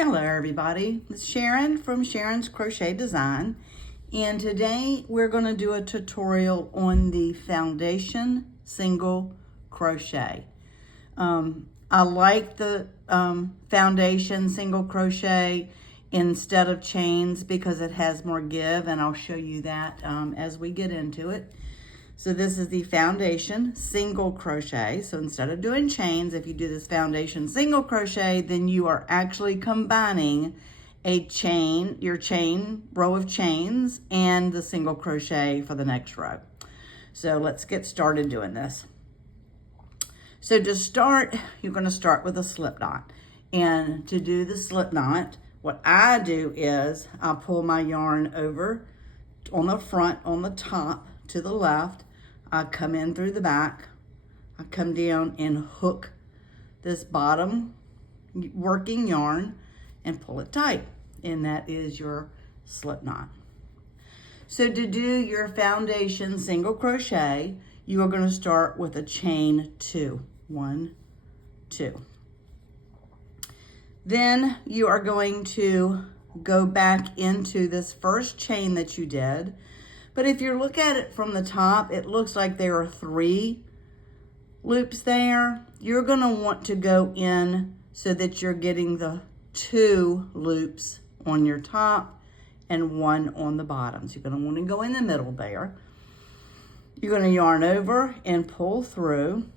Hello everybody, it's Sharon from Sharon's Crochet Design, and today we're going to do a tutorial on the foundation single crochet. I like the foundation single crochet instead of chains because it has more give, and I'll show you that as we get into it. So this is the foundation single crochet. So instead of doing chains, if you do this foundation single crochet, then you are actually combining a chain, your chain, row of chains, and the single crochet for the next row. So let's get started doing this. So to start, you're going to start with a slip knot. And to do the slip knot, what I do is I pull my yarn over on the front, on the top, to the left. I come in through the back, I come down and hook this bottom working yarn and pull it tight, and that is your slip knot. So to do your foundation single crochet, you are going to start with a chain 2, 1, 2. Then you are going to go back into this first chain that you did. But if you look at it from the top, it looks like there are 3 loops there. You're going to want to go in so that you're getting the 2 loops on your top and 1 on the bottom. So you're going to want to go in the middle there. You're going to yarn over and pull through.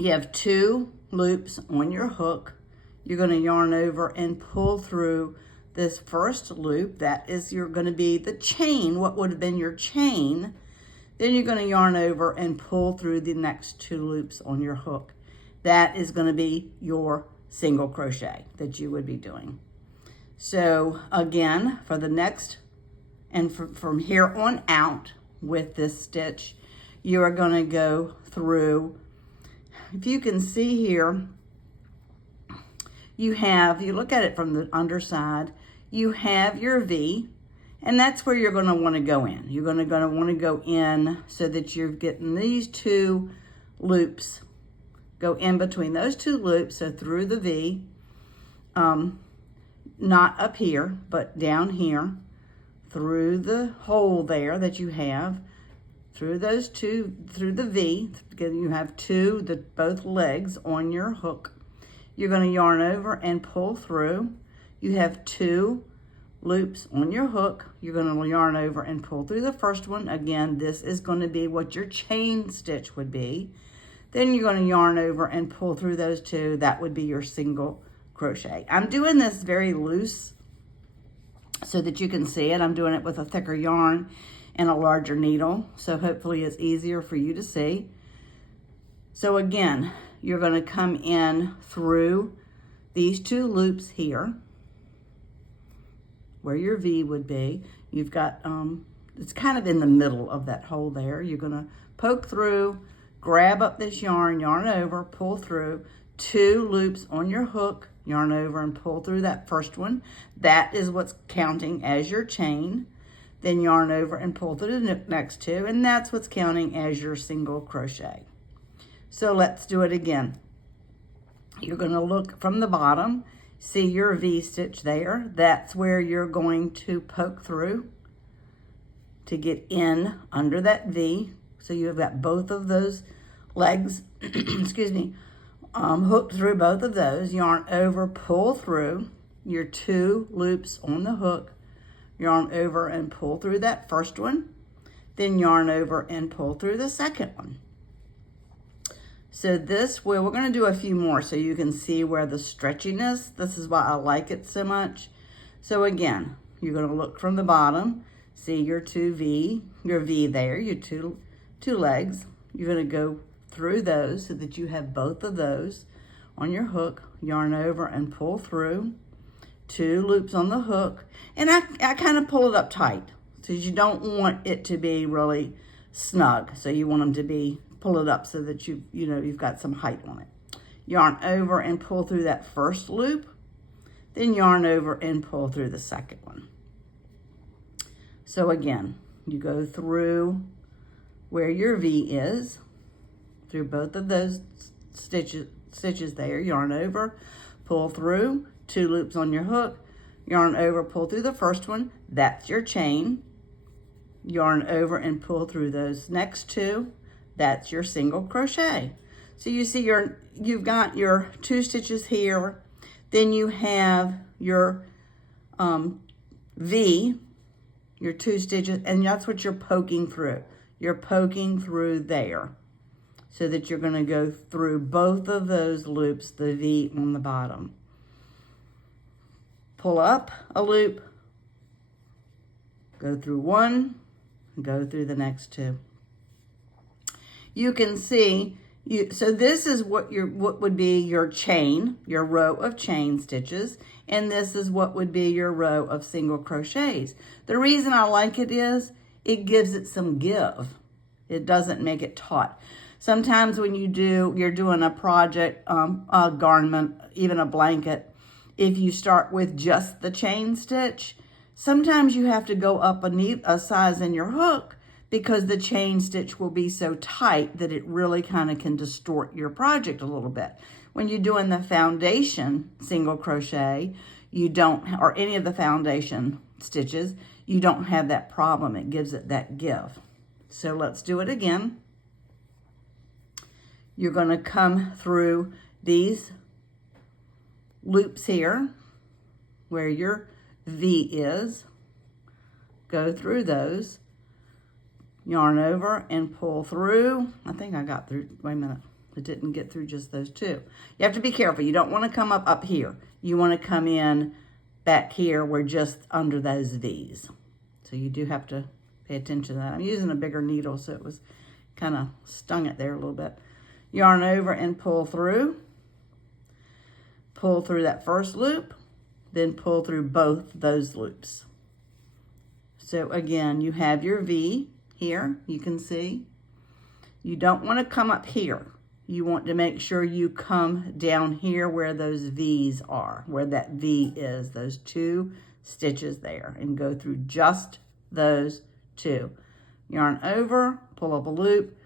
You have 2 loops on your hook. You're going to yarn over and pull through this first loop. That is going to be the chain, what would have been your chain. Then you're going to yarn over and pull through the next 2 loops on your hook. That is going to be your single crochet that you would be doing. So again, for the next, and from here on out with this stitch, you are going to go through, if you can see here, you look at it from the underside, you have your V, and that's where you're going to want to go in. You're going to want to go in so that you're getting these 2 loops. Go in between those 2 loops, so through the V, not up here, but down here, through the hole there that you have, through those 2, through the V, you have 2, both legs on your hook. You're going to yarn over and pull through. You have 2 loops on your hook. You're going to yarn over and pull through the first one. Again, this is going to be what your chain stitch would be. Then you're going to yarn over and pull through those 2. That would be your single crochet. I'm doing this very loose so that you can see it. I'm doing it with a thicker yarn and a larger needle, so hopefully it's easier for you to see. So again, you're going to come in through these 2 loops here where your V would be. You've got, it's kind of in the middle of that hole there. You're going to poke through, grab up this yarn, yarn over, pull through, 2 loops on your hook, yarn over and pull through that first one. That is what's counting as your chain. Then yarn over and pull through the next 2, and that's what's counting as your single crochet. So let's do it again. You're going to look from the bottom, see your V stitch there. That's where you're going to poke through to get in under that V. So you've got both of those legs, excuse me, hooked through both of those. Yarn over, pull through your 2 loops on the hook. Yarn over and pull through that first one. Then yarn over and pull through the second one. So this way, we're going to do a few more so you can see where the stretchiness, this is why I like it so much. So again, you're going to look from the bottom, see your 2 V, your V there, your two legs. You're going to go through those so that you have both of those on your hook, yarn over and pull through, 2 loops on the hook. And I kind of pull it up tight because you don't want it to be really snug. So you want them to be, pull it up so that you've got some height on it. Yarn over and pull through that first loop, then yarn over and pull through the second one. So again, you go through where your V is, through both of those stitches there, yarn over, pull through, 2 loops on your hook, yarn over, pull through the first one, that's your chain. Yarn over and pull through those next 2, that's your single crochet. So you see you've got your 2 stitches here, then you have your V, your 2 stitches, and that's what you're poking through. You're poking through there, so that you're going to go through both of those loops, the V on the bottom. Pull up a loop, go through one, go through the next 2. You can see, so this is what would be your chain, your row of chain stitches, and this is what would be your row of single crochets. The reason I like it is it gives it some give. It doesn't make it taut. Sometimes when you're doing a project, a garment, even a blanket, if you start with just the chain stitch, sometimes you have to go up a size in your hook because the chain stitch will be so tight that it really kind of can distort your project a little bit. When you're doing the foundation single crochet, you don't, or any of the foundation stitches, you don't have that problem. It gives it that give. So let's do it again. You're going to come through these loops here where your V is. Go through those. Yarn over and pull through. I think I got through, wait a minute. It didn't get through just those 2. You have to be careful. You don't want to come up here. You want to come in back here where just under those V's. So you do have to pay attention to that. I'm using a bigger needle, so it was kind of stung it there a little bit. Yarn over and pull through. Pull through that first loop, then pull through both those loops. So again, you have your V here, you can see. You don't want to come up here. You want to make sure you come down here where those V's are, where that V is, those 2 stitches there, and go through just those 2. Yarn over, pull up a loop,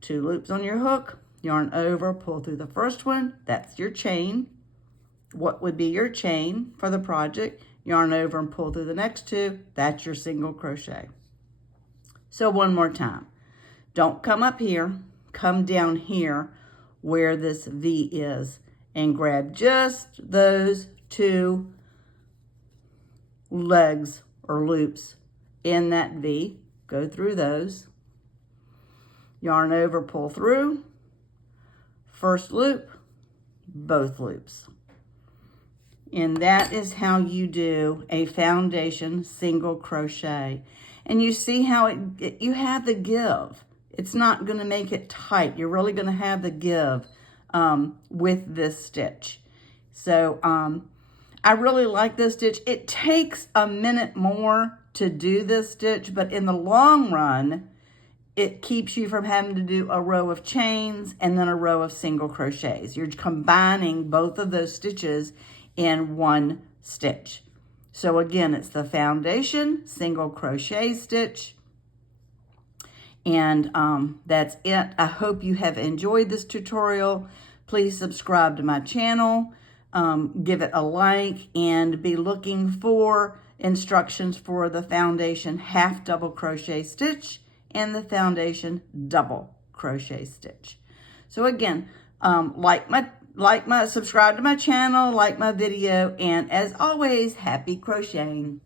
2 loops on your hook, yarn over, pull through the first one, that's your chain. What would be your chain for the project? Yarn over and pull through the next 2, that's your single crochet. So one more time, don't come up here, come down here where this V is and grab just those 2 legs or loops in that V. Go through those. Yarn over, pull through. First loop, both loops. And that is how you do a foundation single crochet. And you see how you have the give. It's not going to make it tight. You're really going to have the give with this stitch. So I really like this stitch. It takes a minute more to do this stitch, but in the long run, it keeps you from having to do a row of chains and then a row of single crochets. You're combining both of those stitches in one stitch. So again, it's the foundation single crochet stitch. And that's it. I hope you have enjoyed this tutorial. Please subscribe to my channel, give it a like, and be looking for instructions for the foundation half double crochet stitch and the foundation double crochet stitch. So again, subscribe to my channel, like my video, and as always, happy crocheting.